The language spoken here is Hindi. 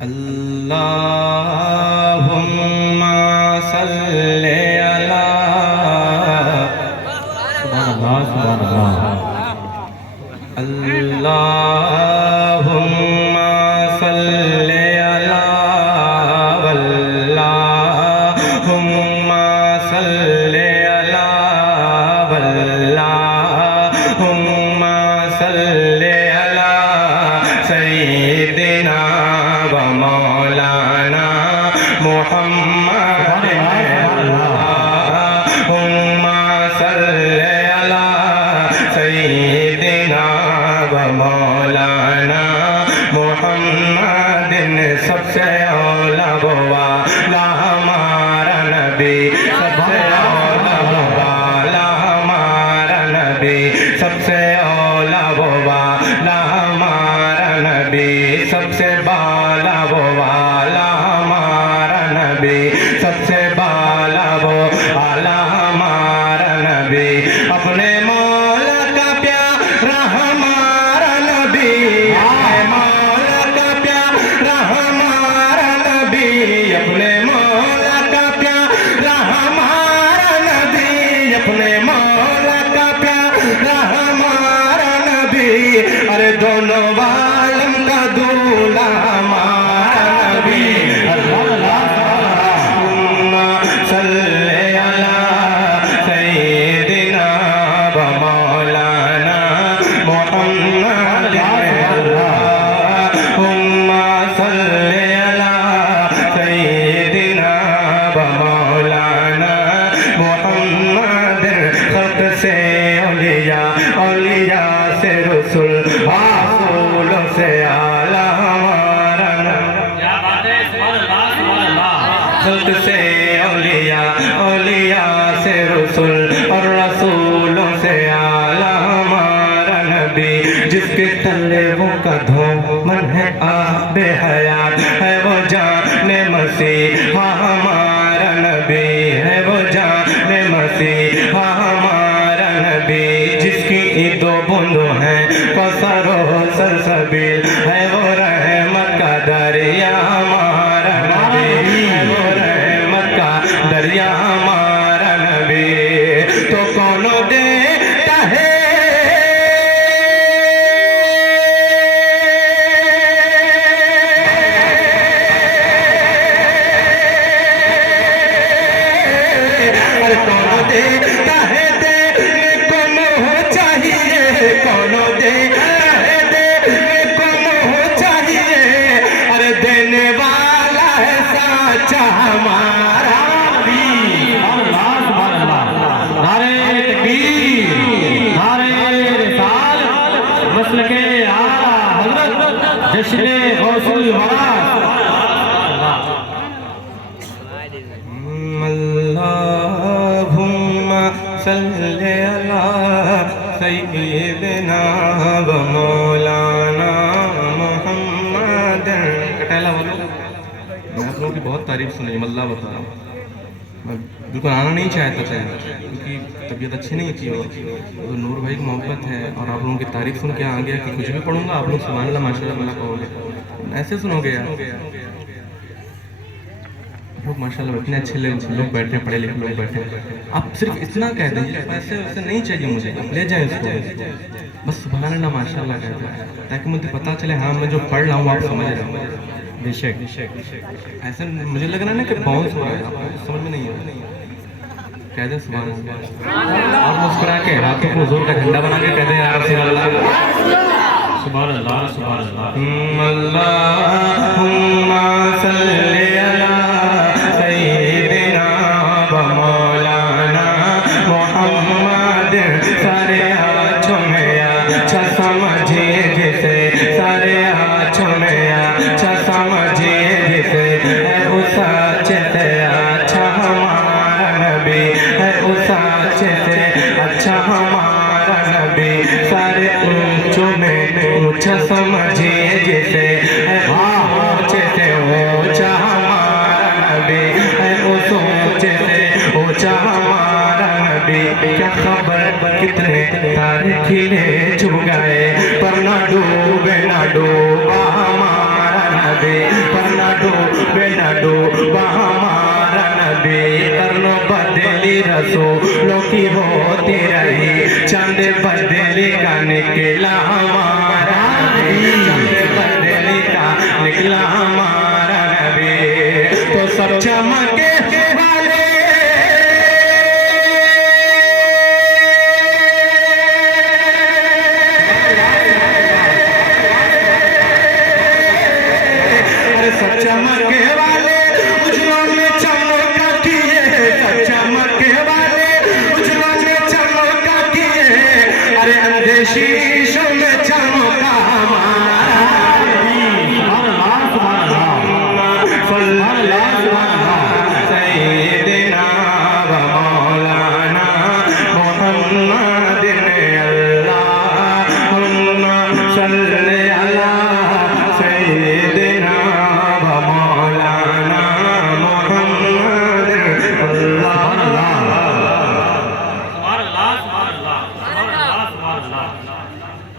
अल्लाहुम्मा सल्ले अला। सुभान अल्लाह। अल्लाहुम्मा सल्ले अला वल्लाहुम्मा सल्ले अला वल्लाहुम्मा सल्ले अला सय्यिदिना व मौलाना मुहम्मद। अल्लाहुम्मा सल्ले अला सय्यिदिना व मौलाना मुहम्मदिन। सबसे औला वाला हमारा नबी, सबसे औला वाला हमारा नबी, सबसे औला वाला हमारा नबी, सबसे बाला वो वाला हमारा नबी, सबसे बाला वो वाला हमारा नबी। अपने मौला का प्यारा हमारा नबी, अपने मौला का प्यारा हमारा नबी, अपने मौला का प्यारा हमारा नबी, अपने मौला का प्यारा हमारा नबी। अरे दोनों वालम का दूल्हा हमारा नबी। अल्लाहुम्मा सल्ले अला सय्यिदिना व मौलाना मुहम्मद। अल्लाहुम्मा सल्ले अला सय्यिदिना व मौलाना मुहम्मद। खत से औलिया, औलिया से रसूल, रसूलों से आला हमारा नबी। खत से औलिया, औलिया से रसूल और रसूलों से आला हमारा नबी। जिसके तले वो कदमों है आबे हयात है वो जाने मसीह हमारा नबी, है वो जाने मसीह हमारा नबी। जिसकी दो बूंदों हैं कौसरो सरसबील है वो रहमत का दरिया हमारा नबी, है वो रहमत का दरिया हमारा नबी। तो कौन देता है कौन देता है देने को मोह चाहिए, कौन देता है देने को मोह चाहिए। अरे देने वाला है साचा हमारा नबी। नारे तकबीर, नारे रिसालत, मसलके आला हज़रत, जश्न गौसुल वरा। अल्लाहुम्मा सल्ले अला सय्यिदिना व मौलाना मुहम्मद। कटैला बोलो। मैं आप लोगों की बहुत तारीफ सुनी, मल्ला बता रहा हूँ। मैं बिल्कुल आना नहीं चाहता था क्योंकि तबीयत अच्छी नहीं थी, और तो नूर भाई की मोहब्बत है और आप लोगों की तारीफ सुन के आ गया कि कुछ भी पढ़ूंगा आप लोग सुभान अल्लाह माशाल्लाह अल्लाह कहोगे, ऐसे सुनोगे यार। लोग माशाल्लाह इतने अच्छे लोग बैठे हैं, पढ़े लिखे लोग बैठे हैं। आप सिर्फ इतना कह दीजिए, पैसे वैसे नहीं चाहिए मुझे, ले जाए इसको, बस सुभान अल्लाह माशाल्लाह कह दें ताकि मुझे पता चले हाँ मैं जो पढ़ रहा हूँ आप समझ रहे हो। बेशक ऐसा मुझे लग रहा है ना कि बाउंस हो रहा है, आपको समझ में नहीं है। कह दे सुभान अल्लाह और मुस्कुरा के हाथों को हुजूर का झंडा बना के कह दे या रसूल अल्लाह सुभान अल्लाह सुभान अल्लाह। अल्लाहुम्मा सल्ले अला सय्यिदिना व मौलाना मुहम्मद। सारे हाथों में अच्छा समझिए जिसे, सारे हाथों में अच्छा समझिए जिसे, है उस अच्छे से अच्छा हमारा नबी, है उस अच्छे से अच्छा हमारा नबी। सारे ऊंचों में ऊंचा समझिए